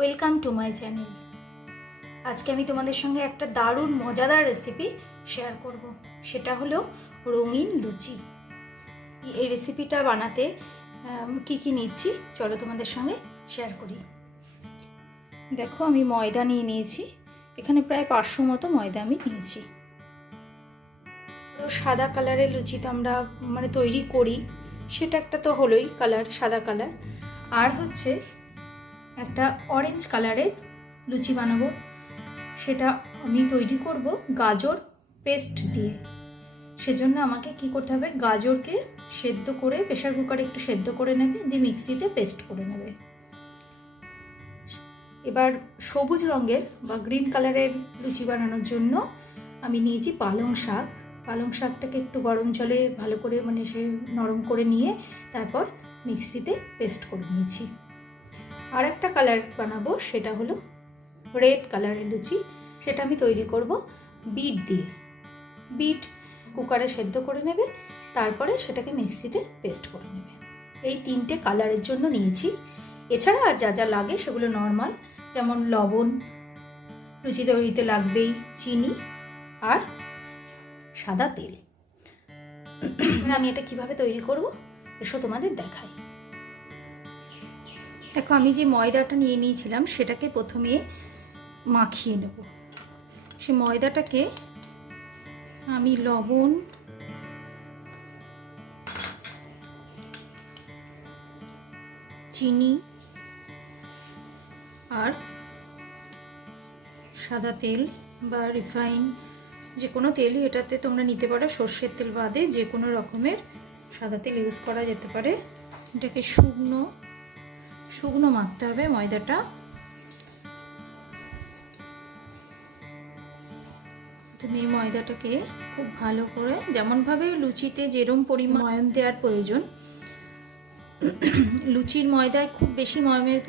Welcome to my channel. আজকে আমি তোমাদের সঙ্গে একটা দারুণ মজাদার রেসিপি শেয়ার করব। সেটা হলো রঙিন লুচি। এই রেসিপিটা বানাতে কি কি নিচ্ছি চলো তোমাদের সঙ্গে শেয়ার করি। দেখো, আমি ময়দা নিয়েছি। এখানে প্রায় 500 মতো ময়দা আমি নিয়েছি। সাদা কালারের লুচিটা আমরা তৈরি করি, সেটা একটা তো হলোই কালার, সাদা কালার। আর হচ্ছে একটা অরেঞ্জ কালারের লুচি বানাবো, সেটা আমি তৈরি করব গাজর পেস্ট দিয়ে। সেজন্য আমাকে কি করতে হবে, গাজরকে সেদ্ধ করে প্রেসার কুকারে একটু সেদ্ধ করে নেবে, দিয়ে মিক্সিতে পেস্ট করে নেবে। এবার সবুজ রঙের বা গ্রিন কালারের লুচি বানানোর জন্য আমি নিয়েছি পালং শাক। পালং শাকটাকে একটু গরম জলে ভালো করে সে নরম করে নিয়ে তারপর মিক্সিতে পেস্ট করে নিয়েছি। আর একটা কালার বানাবো, সেটা হলো রেড কালারের লুচি। সেটা আমি তৈরি করব বিট দিয়ে। বিট কুকারে সেদ্ধ করে নেবে, তারপরে সেটাকে মিক্সিতে পেস্ট করে নেবে। এই তিনটে কালারের জন্য নিয়েছি। এছাড়া আর যা যা লাগে সেগুলো নর্মাল, যেমন লবণ, লুচি তৈরিতে লাগবেই, চিনি আর সাদা তেল। আমি এটা কিভাবে তৈরি করব এসো তোমাদের দেখাই। দেখো, আমি যে ময়দাটা নিয়ে নিয়েছিলাম সেটাকে প্রথমে মাখিয়ে নেব। সে ময়দাটাকে আমি লবণ, চিনি আর সাদা তেল বা রিফাইন, যে কোনো তেলই এটাতে তোমরা নিতে পারো, সর্ষের তেল বাদে যে কোনো রকমের সাদা তেল ইউজ করা যেতে পারে। এটাকে শুকনো মাখতে হবে ময়দাটা। তুমি এই ময়দাটাকে খুব ভালো করে, যেমনভাবে লুচিতে যেরকম পরিমাণ ময়ম দেওয়ার প্রয়োজন, লুচির ময়দায় খুব বেশি ময়মের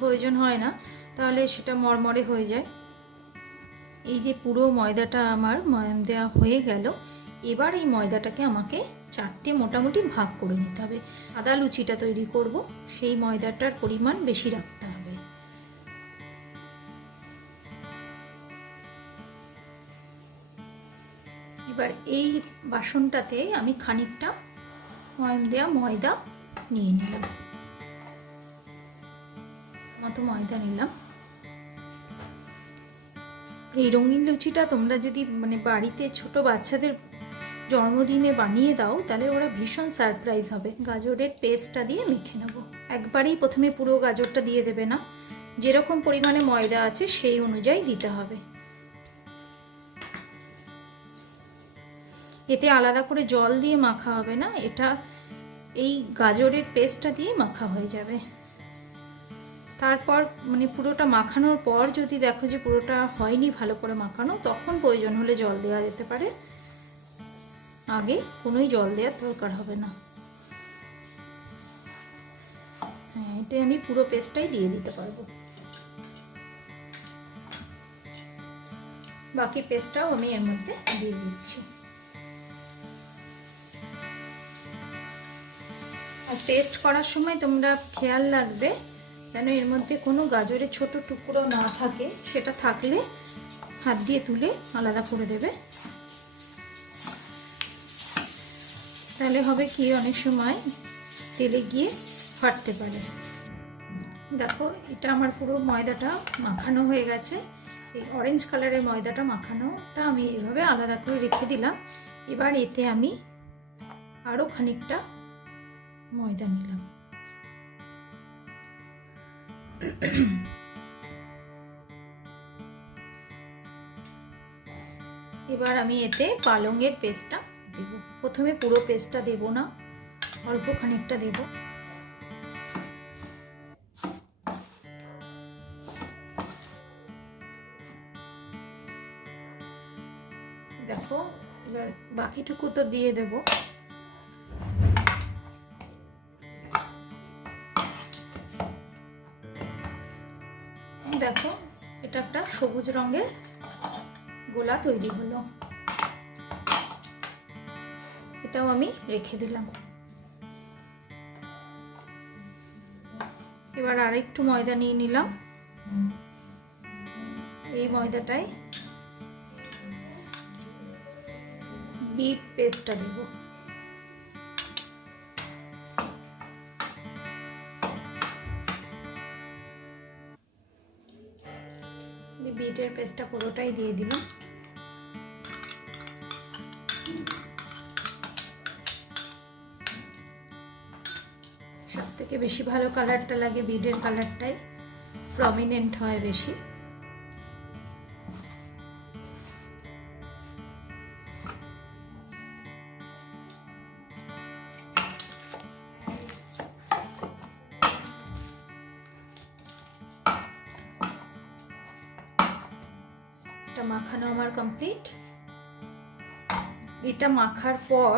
প্রয়োজন হয় না, তাহলে সেটা মরমরে হয়ে যায়। এই যে পুরো ময়দাটা আমার ময়ম দেওয়া হয়ে গেল, এবার এই ময়দাটাকে আমাকে 4টে মোটামুটি ভাগ করে নিতে হবে। আদা লুচিটা তৈরি করব, সেই ময়দাটার পরিমাণ বেশি রাখতে হবে। এবার এই বাসনটাতে আমি খানিকটা ময়ম দেওয়া ময়দা নিয়ে নিলাম, মতো ময়দা নিলাম। এই রঙিন লুচিটা তোমরা যদি বাড়িতে ছোট বাচ্চাদের জন্মদিনে বানিয়ে দাও, তাহলে ওরা ভীষণ সারপ্রাইজ হবে। গাজরের পেস্টটা দিয়ে মেখে নেব। একবারেই প্রথমে পুরো গাজরটা দিয়ে দেবে না, যেরকম পরিমাণে ময়দা আছে সেই অনুযায়ী দিতে হবে। এতে আলাদা করে জল দিয়ে মাখা হবে না, এটা এই গাজরের পেস্টটা দিয়ে মাখা হয়ে যাবে। তারপর পুরোটা মাখানোর পর যদি দেখো যে পুরোটা হয়নি ভালো করে মাখানো, তখন প্রয়োজন হলে জল দেওয়া যেতে পারে। আগে কোনোই জল দেওয়ার দরকার হবে না। হ্যাঁ, এটা আমি পুরো পেস্টটাই দিয়ে দিতে পারবো। বাকি পেস্টটাও আমি এর মধ্যে দিয়ে দিচ্ছি। আর পেস্ট করার সময় তোমরা খেয়াল রাখবে যেন এর মধ্যে কোনো গাজরের ছোট টুকরো না থাকে, সেটা থাকলে হাত দিয়ে তুলে আলাদা করে দেবে। তাহলে হবে কি, অনেক সময় তেলে গিয়ে ফাটতে পারে। দেখো, এটা আমার পুরো ময়দাটা মাখানো হয়ে গেছে। এই অরেঞ্জ কালারের ময়দাটা মাখানোটা আমি এভাবে আলাদা করে রেখে দিলাম। এবার এতে আমি আরও খানিকটা ময়দা নিলাম। এবার আমি এতে পালংয়ের পেস্টটা দেব। প্রথমে পুরো পেস্টটা দেব না, অল্প খানিকটা দেব। দেখো, এবার বাকিটুকু তো দিয়ে দেব। দেখো, এটা একটা সবুজ রঙের গোলা তৈরি হলো। এটাও আমি রেখে দিলাম। এবার আরেকটু ময়দা নিয়ে নিলাম। এই ময়দাটায় বিট পেস্টটা দেব। বিটের পেস্টটা পুরোটাই দিয়ে দিলাম। সব থেকে বেশি ভালো কালারটা লাগে বিটের কালারটাই প্রমিনেন্ট হয় বেশি। এটা মাখানো আমার কমপ্লিট। এটা মাখার পর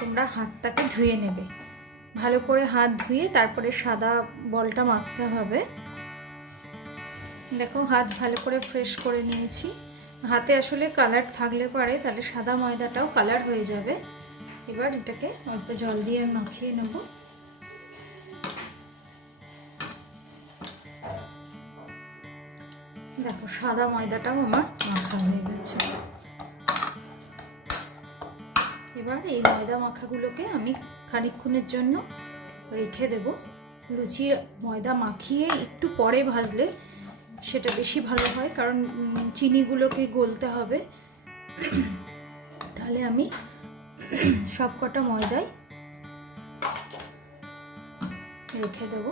তোমরা হাতটাকে ধুয়ে নেবে, ভালো করে হাত ধুয়ে তারপরে সাদা বলটা মাখতে হবে। দেখো হাত ভালো করে ফ্রেশ করে নিয়েছি। হাতে আসলে কালার থাকলে পরে তাহলে সাদা ময়দাটাও কালার হয়ে যাবে। এবার এটাকে অল্প জল দিয়ে মাখিয়ে নেব। দেখো সাদা ময়দাটাও আমার মাখা হয়ে গেছে। এবার এই ময়দা মাখাগুলোকে আমি খানিকক্ষণের জন্য রেখে দেব। লুচির ময়দা মাখিয়ে একটু পরে ভাজলে সেটা বেশি ভালো হয়, কারণ চিনিগুলোকে গলতে হবে। তাহলে আমি সব কটা ময়দাই রেখে দেব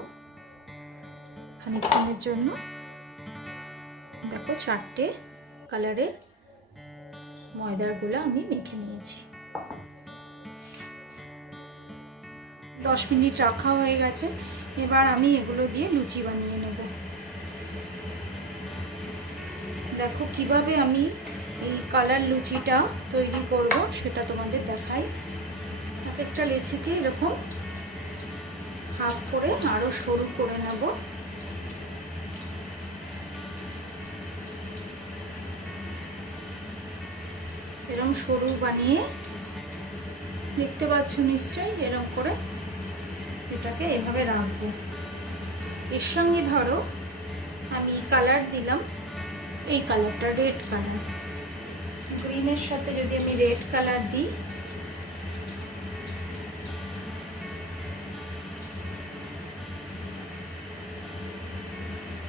খানিকক্ষণের জন্য। দেখো 4টে কালারের ময়দারগুলো আমি মেখে নিয়েছি। 10 মিনিট রাখা হয়ে গেছে। এবার আমি এগুলো দিয়ে লুচি বানিয়ে নেব। দেখো কিভাবে আমি এই কালার লুচিটা তৈরি করব সেটা তোমাদের দেখাই। একটা লেচিকে এরকম হাফ করে আরো সরু করে নেব। এরকম সরু বানিয়ে দেখতে পাচ্ছ নিশ্চয়ই, এরকম করে এটাকে এভাবে রাখবো। এর সঙ্গে ধরো আমি কালার দিলাম, এই কালারটা রেড কালার, গ্রিনের সাথে যদি আমি রেড কালার দিই,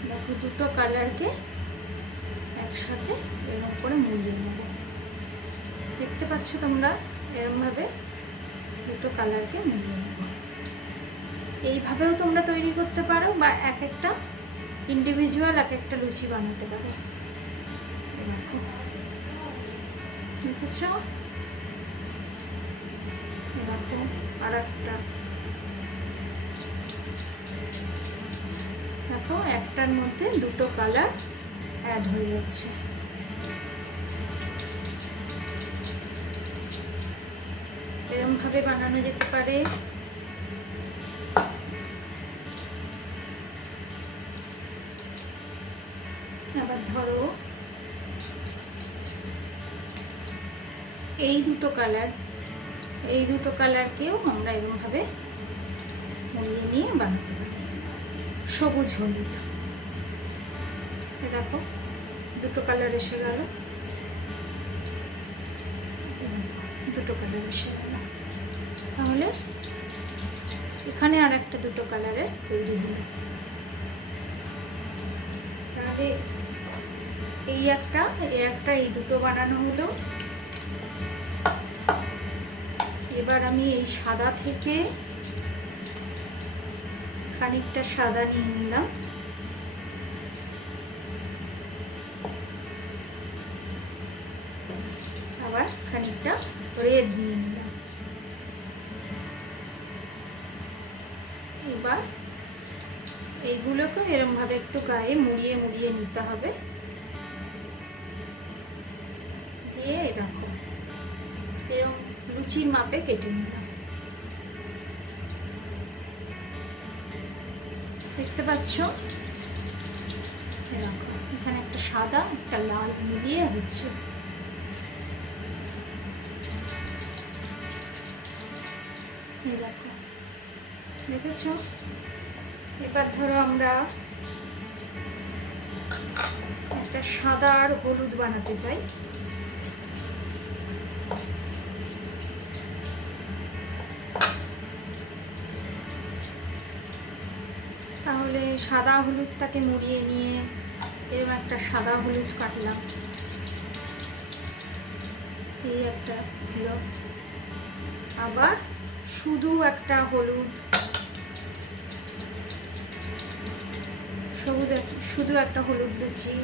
দেখো দুটো কালারকে একসাথে এরকম করে মুড়িয়ে নেব। দেখতে পাচ্ছ তোমরা, এরকমভাবে দুটো কালারকে মুড়িয়ে নেব। এইভাবেও তোমরা তৈরি করতে পারো, বা এক একটা ইন্ডিভিজুয়াল এক একটা লুচি বানাতে পারো। দেখো দেখেছ, দেখো আর একটা, দেখো একটার মধ্যে দুটো কালার অ্যাড হয়ে যাচ্ছে। এরকম ভাবে বানানো যেতে পারে। আবার ধরো এই দুটো কালারকেও আমরা এরকম ভাবে মুড়িয়ে নিয়ে বানাতে পারি। সবুজ হলুদ, দেখো দুটো কালার এসে গেল, দুটো কালার এসে গেল। তাহলে এখানে আর একটা দুটো কালারের তৈরি হলো। তাহলে এই একটা এই দুটো বানানো হলো। এবার আমি এই সাদা থেকে খানিকটা সাদা নিয়ে নিলাম, আবার খানিকটা রেড নিয়ে নিলাম। এবার এইগুলোকে এরকম ভাবে একটু গায়ে মুড়িয়ে মুড়িয়ে নিতে হবে। দিয়ে দেখো এরকম লুচির মাপে কেটে নিলাম। দেখতে পাচ্ছ, দেখো এখানে একটা সাদা একটা লাল মিলিয়ে হচ্ছে। দেখো দেখেছ। এবার ধরো আমরা একটা সাদা আর হলুদ বানাতে চাই। তাহলে সাদা হলুদটাকে মুড়িয়ে নিয়ে এরকম একটা সাদা হলুদ কাটলাম, এই একটা হলো। আবার শুধু একটা হলুদ, শুধু একটা হলুদ লুচি,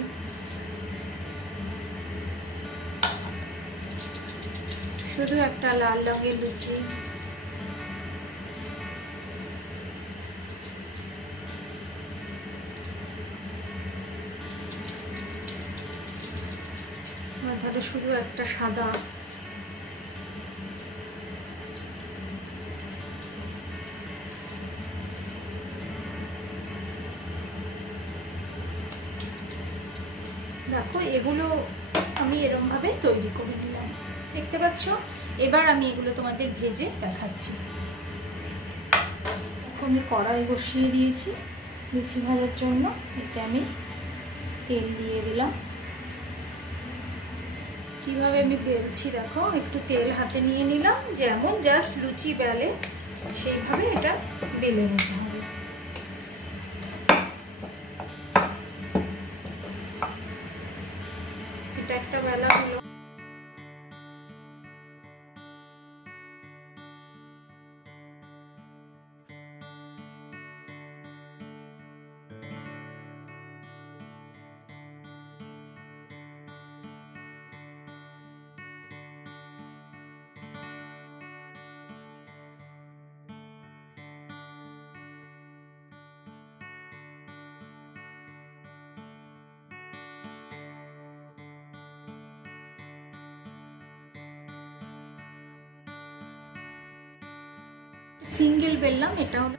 শুধু একটা লাল রঙের লুচি, তাহলে শুধু একটা সাদা, দেখো এগুলো আমি এরকম ভাবে তৈরি করে নিলাম, দেখতে পাচ্ছ। এবার আমি এগুলো তোমাদের ভেজে দেখাচ্ছি। এখন আমি কড়াই বসিয়ে দিয়েছি লুচি ভাজার জন্য। এতে আমি তেল দিয়ে দিলাম। কিভাবে আমি বেলছি দেখো, একটু তেল হাতে নিয়ে নিলাম, যেমন জাস্ট লুচি বেলে সেইভাবে এটা বেলে নিতে হবে। এটা একটা বেলা হলো। সিঙ্গেল বেললাম, এটা হলো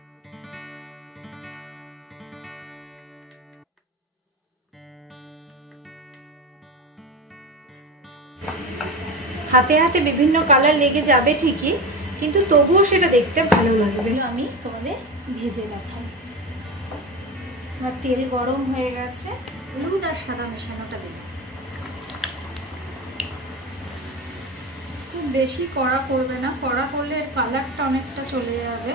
হাতে হাতে বিভিন্ন কালার লেগে যাবে ঠিকই, কিন্তু তবুও সেটা দেখতে ভালো লাগবে। আমি তোমাদের ভেজে দেখাই। আমার তেল গরম হয়ে গেছে, হলুদ আর সাদা মেশানোটা দেব। বেশি কড়া করবে না, কড়া করলে কালারটা অনেকটা চলে যাবে।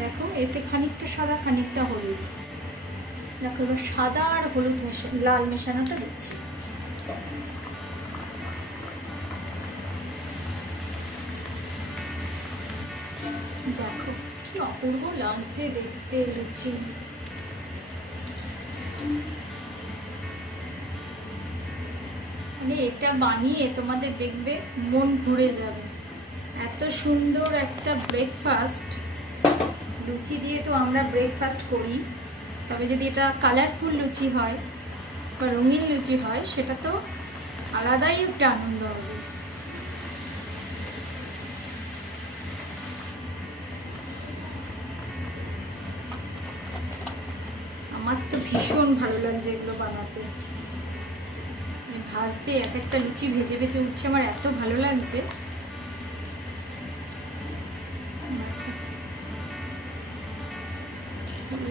দেখো এতে খানিকটা সাদা খানিকটা হলুদ। দেখো এবার সাদা আর হলুদ লাল মেশানোটা দিচ্ছি। দেখো কি অপূর্ব লাগছে দেখতে লুচি। মানে এটা বানিয়ে তোমাদের দেখবে মন ভরে যাবে। এত সুন্দর একটা ব্রেকফাস্ট, লুচি দিয়ে তো আমরা ব্রেকফাস্ট করি, তবে যদি এটা কালারফুল লুচি হয় বা রঙিন লুচি হয় সেটা তো আলাদাই একটা আনন্দ হবে। আমার তো ভীষণ ভালো লাগছে এগুলো বানাতে, ভাজতে এক একটা লুচি ভেজে ভেজে উঠছে, আমার এত ভালো লাগছে।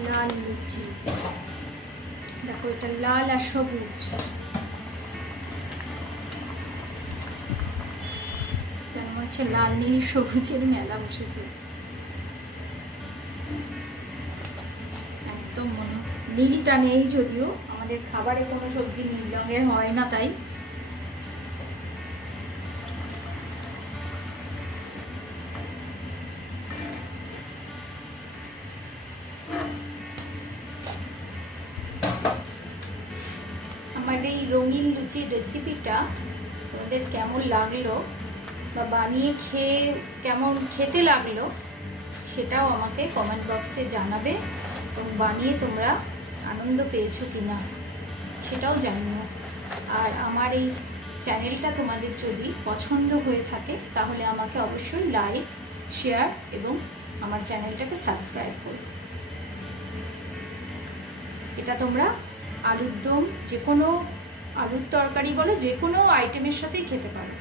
লাল লুচি দেখো, এটা লাল আর সবুজ, কেমন হচ্ছে লাল নীল সবুজের মেলা বসেছে। একদম মনে নীলটা নেই, যদিও আমাদের খাবারে কোনো সবজি নীল রঙের হয় না, তাই আমার এই রঙিন লুচির রেসিপিটা তোমাদের কেমন লাগলো বা বানিয়ে খেয়ে কেমন খেতে লাগলো সেটাও আমাকে কমেন্ট বক্সে জানাবে, এবং বানিয়ে তোমরা আনন্দ পেয়েছো কিনা সেটাও জানিও। আর আমার এই চ্যানেলটা তোমাদের যদি পছন্দ হয়ে থাকে তাহলে আমাকে অবশ্যই লাইক, শেয়ার এবং আমার চ্যানেলটাকে সাবস্ক্রাইব করো। এটা তোমরা আলুর দম, যে কোনো আলুর তরকারি বলো, যে কোনো আইটেমের সাথেই খেতে পারো।